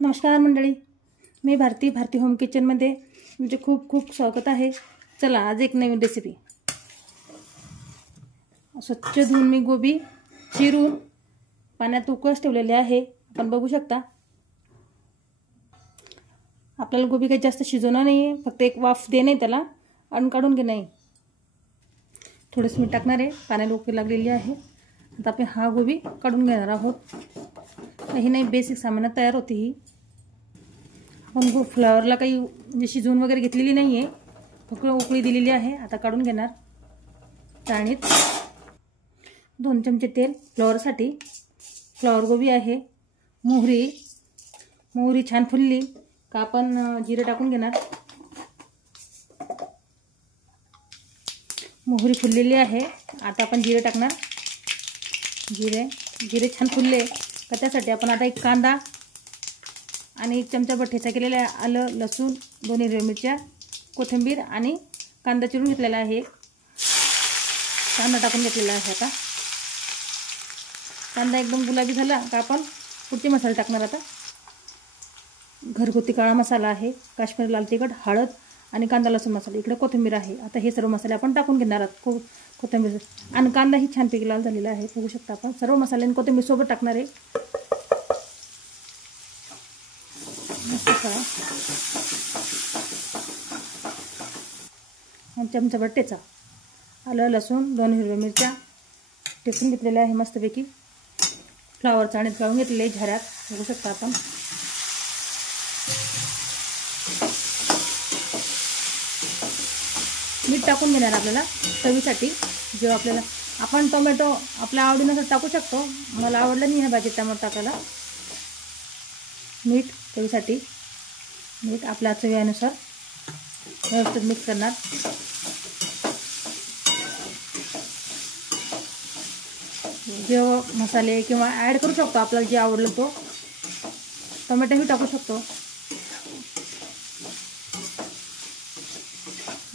नमस्कार मंडळी, मी भारती होम किचनमध्ये तुमचे खूप खूप स्वागत आहे। चला आज एक नवीन रेसिपी। स्वच्छ धुवून मी गोबी चिरून पाण्यात उकळत ठेवलेले आहे। आपण बघू शकता। आपल्याला गोबी काही जास्त शिजवणार नाही, फक्त एक वाफ देणे, त्याला आणि काढून घेणे आहे। थोडेसे मीठ टाकणार आहे, पाण्याला उकळी लागलेली आहे। आता आपण हा गोबी काढून घेणार आहोत। काही नाही, बेसिक सामान तयार होते ही। आपण फ्लावरला काही म्हणजे शिजवून वगैरे घेतलेली नाहीये, फक्त उकळी दिलेली आहे। आता काढून घेणार। चाळणीत 2 चमचे तेल फ्लावरसाठी। फ्लावर गोबी आहे। मोहरी छान फुलली का आपण जिरे टाकून घेणार। मोहरी फुललेली आहे, आता आपण जिरे टाकणार। जिरे छान फुलले का त्यासाठी आपण आता एक कांदा आणि 1 चमचा ठेचा केलेला आलं लसूण, 2 हिरव्या मिरच्या, कोथिंबीर आणि कांदा चिरून घेतलेला आहे। कांदा टाकून घेतलेला आहे। आता कांदा एकदम गुलाबी झाला का आपण पुढचे मसाले टाकणार। आता घरगुती काळा मसाला आहे, काश्मीरी लाल तिखट, हळद आणि कांदा लसूण मसाला, इकडे कोथिंबीर आहे। आता हे सर्व मसाले आपण टाकून घेणार आहोत। कोथिंबीर आणि कांदा ही छानपैकी लाल झालेला आहे, बघू शकता आपण। सर्व मसाले आणि कोथिंबीर सोबत टाकणार आहे। चमचाभर ठेचा, आलं लसूण, 2 हिरव्या मिरच्या ठेचून घेतलेल्या आहे मस्तपैकी। फ्लावर चाळणीत गाळून घेतलेले झऱ्यात, बघू शकता आपण। मीठ टाकून घेणार आपल्याला चवीसाठी। जेव्हा आपल्याला आपण टोमॅटो आपल्या आवडीनुसार टाकू शकतो, मला आवडलं नाही ह्या भाजीत टोमॅटो टाकायला। मीठ चवीसाठी, मीठ आपल्या चवीनुसार व्यवस्थित मिक्स करणार। जेव्हा मसाले किंवा ॲड करू शकतो आपल्याला जे आवडलं तो। टोमॅटोही टाकू शकतो।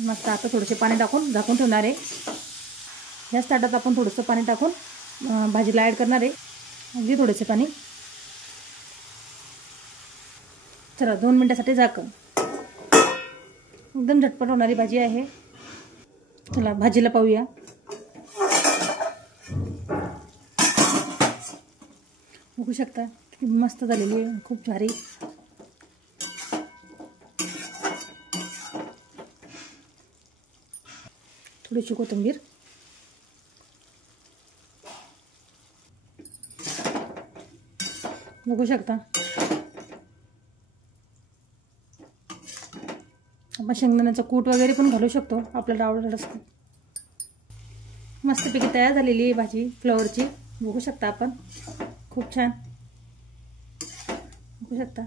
मस्त आता थोडेसे पाणी टाकून झाकून ठेवणार आहे। याच ताटात आपण थोडंसं पाणी टाकून भाजीला ॲड करणार आहे, अगदी थोडेसे पाणी। चला 2 मिनिटासाठी झाकण। एकदम झटपट होणारी भाजी आहे। चला भाजीला पाहूया। बघू शकता किती मस्त झालेली आहे, खूप भारी। थोडीशी कोथिंबीर, बघू शकता। आपण शेंगदाण्याचा कूट वगैरे पण घालू शकतो, आपल्याला आवडत असतं। मस्तपैकी तयार झालेली आहे भाजी फ्लावरची, बघू शकता आपण। खूप छान, बघू शकता।